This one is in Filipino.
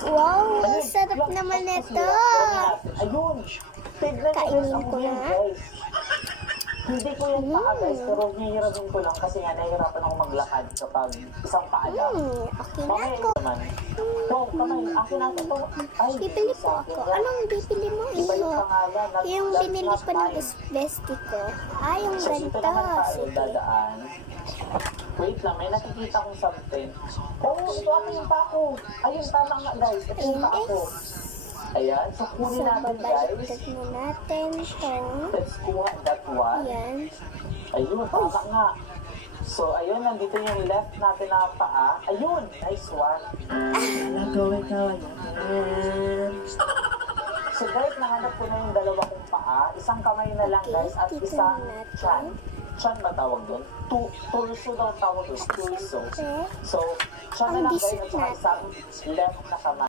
Wow, sarap naman ito. Ayun. Tignan Kainin nyo ko guys, na. guys. Hindi ko yung paa guys, pero hihirapin ko lang kasi nga nahihirapan ako maglakad kapag isang paa lang. Okay na Mamaya ako. naman. Wow, kamay, akin natin to. Ay, Bibili po sa akin ako. yan. Anong bibili mo? Iba yung Iyo. pangalan. Yung That's binili not ko ng mine. bestie ko. Yung So, dito ganito. naman tayo Sige. dadaan. Wait lang, may nakikita akong something. Oh, ito ako yung pako. Ayun, tama nga guys. Ito yung pako. Ayan, so kunin So, natin guys. babaliktad na natin itong. Let's kuha that one. Ayan. Ayun, tama nga. So, ayun, nandito yung left natin na paa. Ayun, nice one. Nagawin ka yan. So guys, nahanap ko na yung dalawa kong paa. Isang kamay na lang guys at dito isang na natin. chan. Chan ba tawag doon? Torso daw tawag doon. Torso. So, chan na Ang lang guys dessert at saka isang left na kamay.